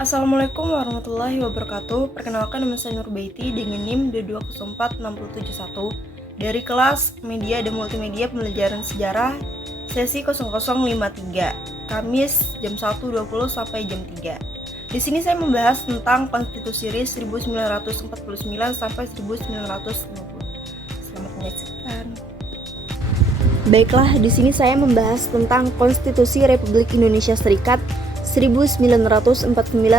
Assalamualaikum warahmatullahi wabarakatuh. Perkenalkan, nama saya Nurbaiti dengan NIM D2046071 dari kelas Media dan Multimedia Pembelajaran Sejarah sesi 0053, Kamis jam 1.20 sampai jam 3. Di sini saya membahas tentang Konstitusi RI 1949 sampai 1950. Selamat menyaksikan. Baiklah, di sini saya membahas tentang Konstitusi Republik Indonesia Serikat 1949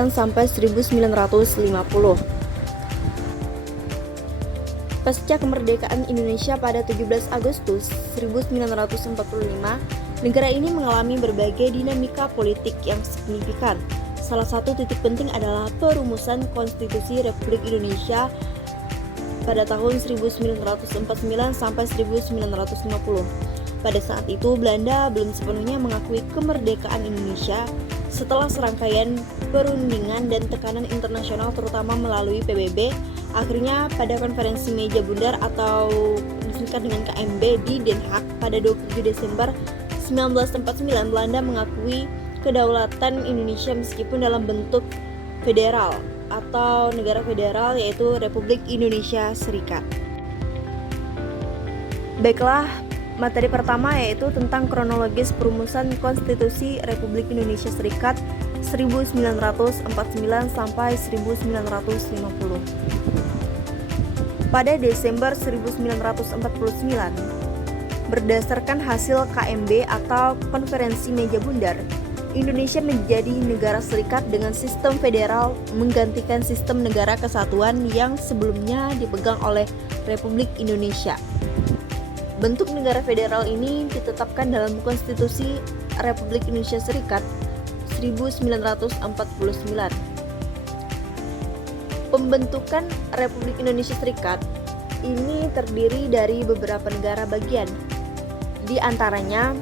sampai 1950. Pasca kemerdekaan Indonesia pada 17 Agustus 1945, negara ini mengalami berbagai dinamika politik yang signifikan. Salah satu titik penting adalah perumusan Konstitusi Republik Indonesia pada tahun 1949 sampai 1950. Pada saat itu, Belanda belum sepenuhnya mengakui kemerdekaan Indonesia. Setelah serangkaian perundingan dan tekanan internasional terutama melalui PBB, akhirnya pada konferensi meja bundar atau disingkat dengan KMB di Den Haag pada 27 Desember 1949, Belanda mengakui kedaulatan Indonesia meskipun dalam bentuk federal atau negara federal, yaitu Republik Indonesia Serikat. Baiklah, materi pertama yaitu tentang kronologis perumusan Konstitusi Republik Indonesia Serikat 1949 sampai 1950. Pada Desember 1949, berdasarkan hasil KMB atau Konferensi Meja Bundar, Indonesia menjadi negara serikat dengan sistem federal menggantikan sistem negara kesatuan yang sebelumnya dipegang oleh Republik Indonesia. Bentuk negara federal ini ditetapkan dalam Konstitusi Republik Indonesia Serikat 1949. Pembentukan Republik Indonesia Serikat ini terdiri dari beberapa negara bagian, di antaranya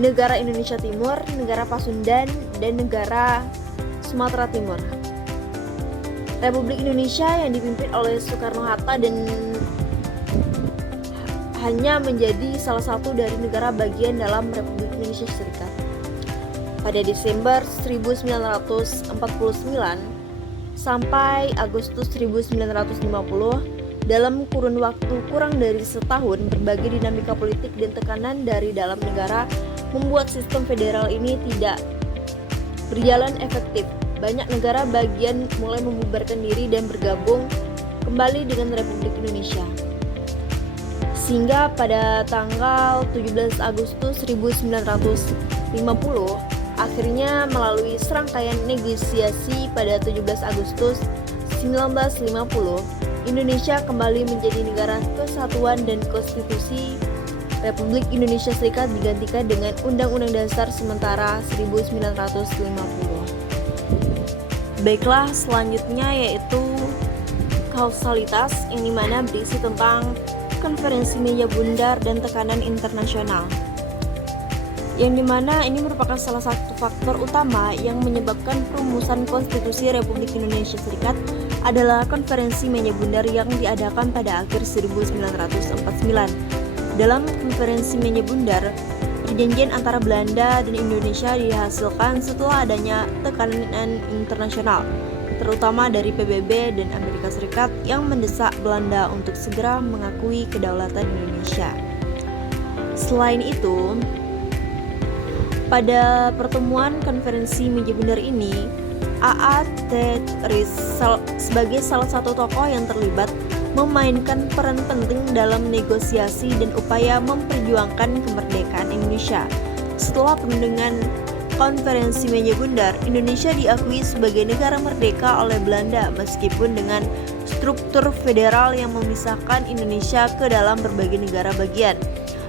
negara Indonesia Timur, negara Pasundan, dan negara Sumatera Timur. Republik Indonesia yang dipimpin oleh Soekarno-Hatta dan hanya menjadi salah satu dari negara bagian dalam Republik Indonesia Serikat. Pada Desember 1949 sampai Agustus 1950, dalam kurun waktu kurang dari setahun, berbagai dinamika politik dan tekanan dari dalam negara membuat sistem federal ini tidak berjalan efektif. Banyak negara bagian mulai membubarkan diri dan bergabung kembali dengan Republik Indonesia. Sehingga pada tanggal 17 Agustus 1950, akhirnya melalui serangkaian negosiasi pada 17 Agustus 1950, Indonesia kembali menjadi negara kesatuan dan Konstitusi Republik Indonesia Serikat digantikan dengan Undang-Undang Dasar Sementara 1950. Baiklah, selanjutnya yaitu kausalitas, yang dimana berisi tentang Konferensi Meja Bundar dan tekanan internasional, yang dimana ini merupakan salah satu faktor utama yang menyebabkan perumusan Konstitusi Republik Indonesia Serikat adalah Konferensi Meja Bundar yang diadakan pada akhir 1949. Dalam Konferensi Meja Bundar, perjanjian antara Belanda dan Indonesia dihasilkan setelah adanya tekanan internasional, terutama dari PBB dan Amerika Serikat yang mendesak Belanda untuk segera mengakui kedaulatan Indonesia. Selain itu, pada pertemuan konferensi Meja Bundar ini, A.A. Tetris sebagai salah satu tokoh yang terlibat memainkan peran penting dalam negosiasi dan upaya memperjuangkan kemerdekaan Indonesia. Setelah perundingan Konferensi Meja Bundar, Indonesia diakui sebagai negara merdeka oleh Belanda meskipun dengan struktur federal yang memisahkan Indonesia ke dalam berbagai negara bagian,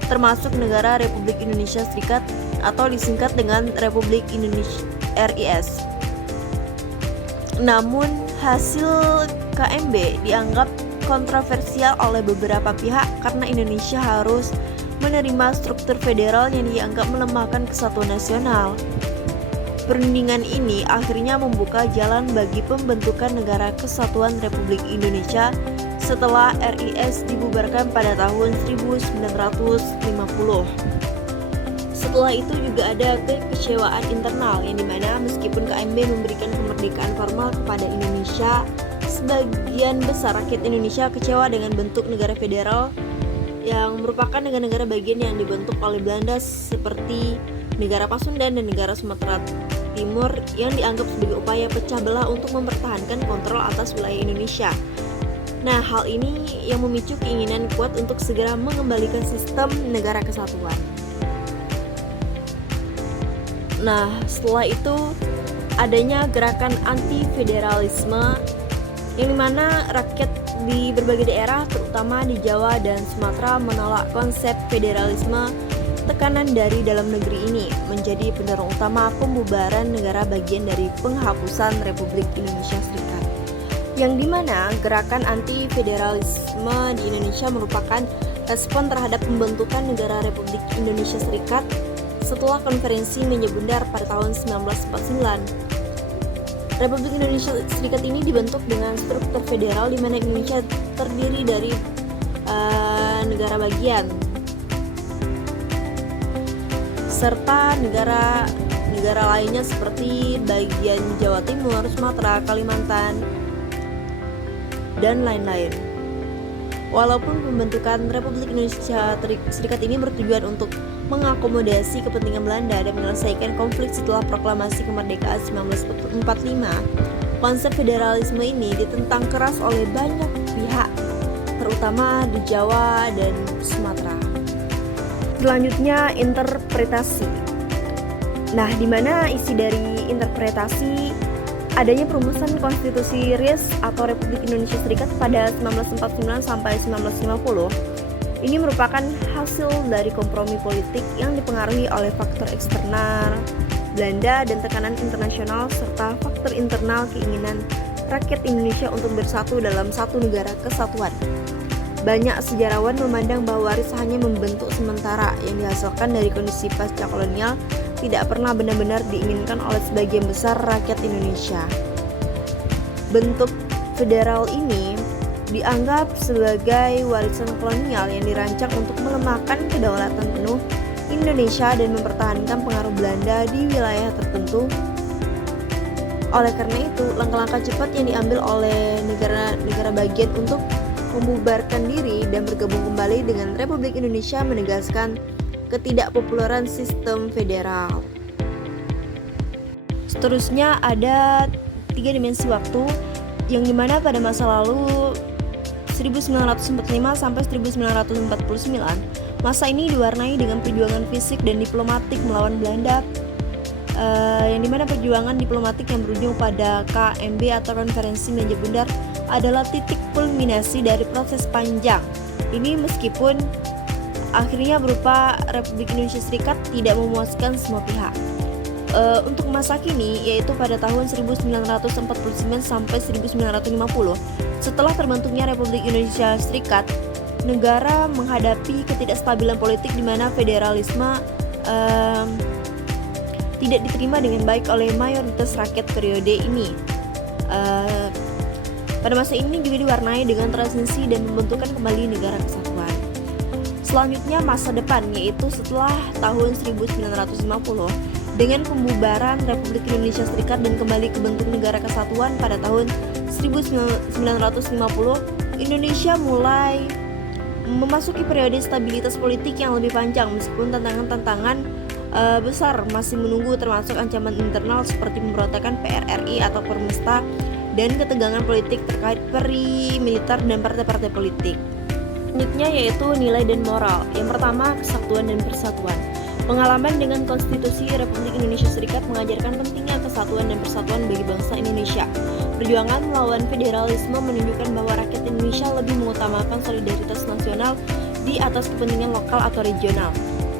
termasuk negara Republik Indonesia Serikat atau disingkat dengan Republik Indonesia RIS. Namun, hasil KMB dianggap kontroversial oleh beberapa pihak karena Indonesia harus menerima struktur federal yang dianggap melemahkan kesatuan nasional. Perundingan ini akhirnya membuka jalan bagi pembentukan Negara Kesatuan Republik Indonesia setelah RIS dibubarkan pada tahun 1950. Setelah itu juga ada kekecewaan internal yang dimana meskipun KMB memberikan kemerdekaan formal kepada Indonesia, sebagian besar rakyat Indonesia kecewa dengan bentuk negara federal yang merupakan negara-negara bagian yang dibentuk oleh Belanda seperti negara Pasundan dan negara Sumatera Timur yang dianggap sebagai upaya pecah belah untuk mempertahankan kontrol atas wilayah Indonesia. Nah, hal ini yang memicu keinginan kuat untuk segera mengembalikan sistem negara kesatuan. Nah, setelah itu adanya gerakan anti-federalisme yang dimana rakyat di berbagai daerah, terutama di Jawa dan Sumatera, menolak konsep federalisme. Tekanan dari dalam negeri ini menjadi pendorong utama pembubaran negara bagian dari penghapusan Republik Indonesia Serikat. Yang dimana gerakan anti-federalisme di Indonesia merupakan respon terhadap pembentukan negara Republik Indonesia Serikat setelah konferensi Menyebundar pada tahun 1949. Republik Indonesia Serikat ini dibentuk dengan struktur federal di mana Indonesia terdiri dari negara bagian serta negara lainnya seperti bagian Jawa Timur, Sumatera, Kalimantan, dan lain-lain. Walaupun pembentukan Republik Indonesia Serikat ini bertujuan untuk mengakomodasi kepentingan Belanda dan menyelesaikan konflik setelah proklamasi kemerdekaan 1945, konsep federalisme ini ditentang keras oleh banyak pihak, terutama di Jawa dan Sumatera. Selanjutnya, interpretasi. Nah, di mana isi dari interpretasi adanya perumusan Konstitusi RIS atau Republik Indonesia Serikat pada 1949 sampai 1950. Ini merupakan hasil dari kompromi politik yang dipengaruhi oleh faktor eksternal Belanda dan tekanan internasional serta faktor internal keinginan rakyat Indonesia untuk bersatu dalam satu negara kesatuan. Banyak sejarawan memandang bahwa RIS hanya membentuk sementara yang dihasilkan dari kondisi pasca kolonial, tidak pernah benar-benar diinginkan oleh sebagian besar rakyat Indonesia. Bentuk federal ini dianggap sebagai warisan kolonial yang dirancang untuk melemahkan kedaulatan penuh Indonesia dan mempertahankan pengaruh Belanda di wilayah tertentu. Oleh karena itu, langkah-langkah cepat yang diambil oleh negara-negara bagian untuk membubarkan diri dan bergabung kembali dengan Republik Indonesia menegaskan ketidakpopuleran sistem federal. Seterusnya ada 3 dimensi waktu yang dimana pada masa lalu 1945 sampai 1949, masa ini diwarnai dengan perjuangan fisik dan diplomatik melawan Belanda, yang dimana perjuangan diplomatik yang berujung pada KMB atau Konferensi Menyebundar adalah titik kulminasi dari proses panjang ini, meskipun akhirnya berupa Republik Indonesia Serikat tidak memuaskan semua pihak. Untuk masa kini, yaitu pada tahun 1949 sampai 1950, setelah terbentuknya Republik Indonesia Serikat, negara menghadapi ketidakstabilan politik di mana federalisme tidak diterima dengan baik oleh mayoritas rakyat periode ini. Pada masa ini juga diwarnai dengan transisi dan pembentukan kembali negara kesatuan. Selanjutnya masa depan, yaitu setelah tahun 1950 dengan pembubaran Republik Indonesia Serikat dan kembali ke bentuk negara kesatuan pada tahun 1950, Indonesia mulai memasuki periode stabilitas politik yang lebih panjang meskipun tantangan-tantangan besar masih menunggu, termasuk ancaman internal seperti pemberontakan PRRI atau Permesta dan ketegangan politik terkait peri, militer, dan partai-partai politik. Selanjutnya yaitu nilai dan moral. Yang pertama, kesatuan dan persatuan. Pengalaman dengan Konstitusi Republik Indonesia Serikat mengajarkan pentingnya kesatuan dan persatuan bagi bangsa Indonesia. Perjuangan melawan federalisme menunjukkan bahwa rakyat Indonesia lebih mengutamakan solidaritas nasional di atas kepentingan lokal atau regional.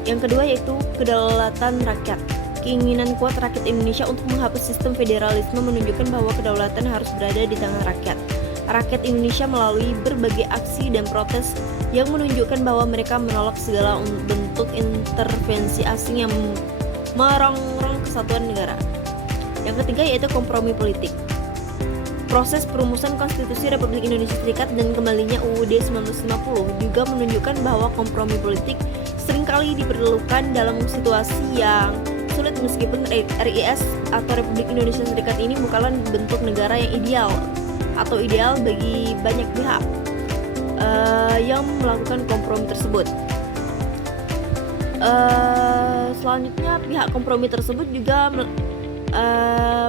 Yang kedua yaitu kedaulatan rakyat. Keinginan kuat rakyat Indonesia untuk menghapus sistem federalisme menunjukkan bahwa kedaulatan harus berada di tangan rakyat. Rakyat Indonesia melalui berbagai aksi dan protes yang menunjukkan bahwa mereka menolak segala bentuk intervensi asing yang merongrong kesatuan negara. Yang ketiga yaitu kompromi politik. Proses perumusan Konstitusi Republik Indonesia Serikat dan kembalinya UUD 1950 juga menunjukkan bahwa kompromi politik sering seringkali diperlukan dalam situasi yang sulit meskipun RIS atau Republik Indonesia Serikat ini bukanlah bentuk negara yang ideal atau ideal bagi banyak pihak yang melakukan kompromi tersebut. Selanjutnya, pihak kompromi tersebut juga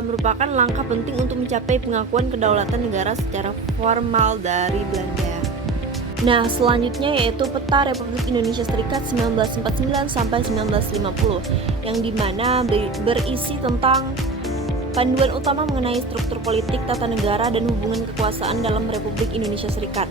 merupakan langkah penting untuk mencapai pengakuan kedaulatan negara secara formal dari Belanda. Nah, selanjutnya yaitu peta Republik Indonesia Serikat 1949 sampai 1950 yang dimana berisi tentang panduan utama mengenai struktur politik, tata negara, dan hubungan kekuasaan dalam Republik Indonesia Serikat.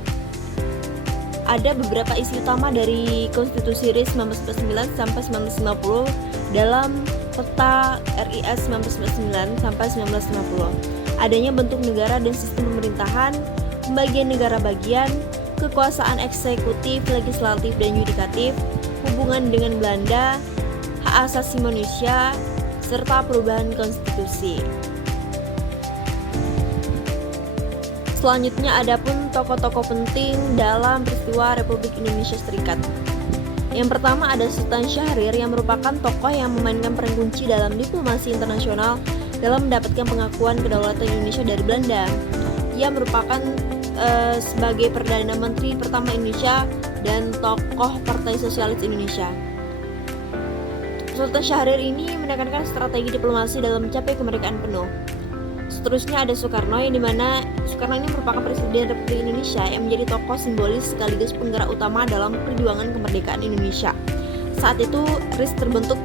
Ada beberapa isi utama dari Konstitusi RIS 1949 sampai 1950 dalam peta RIS 1949 sampai 1950. Adanya bentuk negara dan sistem pemerintahan, pembagian negara bagian, kekuasaan eksekutif, legislatif, dan yudikatif, hubungan dengan Belanda, hak asasi manusia, serta perubahan konstitusi. Selanjutnya ada pun tokoh-tokoh penting dalam peristiwa Republik Indonesia Serikat. Yang pertama ada Sultan Syahrir yang merupakan tokoh yang memainkan peran kunci dalam diplomasi internasional dalam mendapatkan pengakuan kedaulatan Indonesia dari Belanda. Ia merupakan sebagai Perdana Menteri pertama Indonesia dan tokoh Partai Sosialis Indonesia. Sultan Syahrir ini menekankan strategi diplomasi dalam mencapai kemerdekaan penuh. Seterusnya ada Soekarno yang dimana Soekarno ini merupakan Presiden Republik Indonesia yang menjadi tokoh simbolis sekaligus penggerak utama dalam perjuangan kemerdekaan Indonesia. Saat itu RIS terbentuk,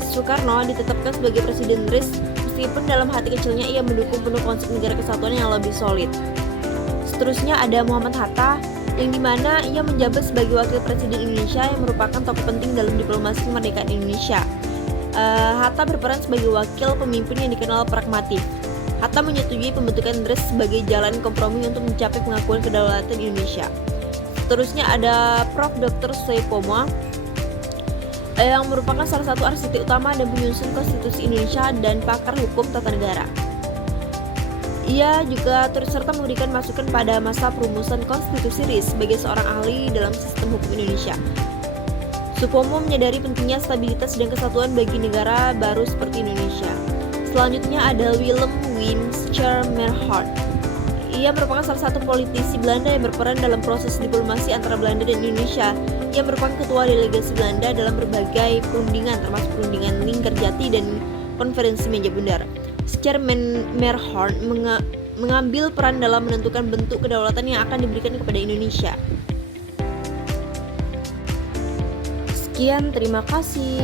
Soekarno ditetapkan sebagai Presiden RIS meskipun dalam hati kecilnya ia mendukung penuh konsep negara kesatuan yang lebih solid. Seterusnya ada Muhammad Hatta yang dimana ia menjabat sebagai Wakil Presiden Indonesia yang merupakan tokoh penting dalam diplomasi kemerdekaan Indonesia. Hatta berperan sebagai wakil pemimpin yang dikenal pragmatis. Hatta menyetujui pembentukan RIS sebagai jalan kompromi untuk mencapai pengakuan kedaulatan Indonesia. Seterusnya ada Prof. Dr. Soepomo yang merupakan salah satu arsitek utama dan penyusun Konstitusi Indonesia dan pakar hukum tata negara. Ia juga turut serta memberikan masukan pada masa perumusan Konstitusi RIS sebagai seorang ahli dalam sistem hukum Indonesia. Soepomo menyadari pentingnya stabilitas dan kesatuan bagi negara baru seperti Indonesia. Selanjutnya ada Willem Winschmer-Merhart. Ia merupakan salah satu politisi Belanda yang berperan dalam proses diplomasi antara Belanda dan Indonesia. Ia merupakan ketua delegasi Belanda dalam berbagai perundingan termasuk perundingan Linggarjati dan konferensi Meja Bundar. Secara Merhart mengambil peran dalam menentukan bentuk kedaulatan yang akan diberikan kepada Indonesia. Sekian, terima kasih.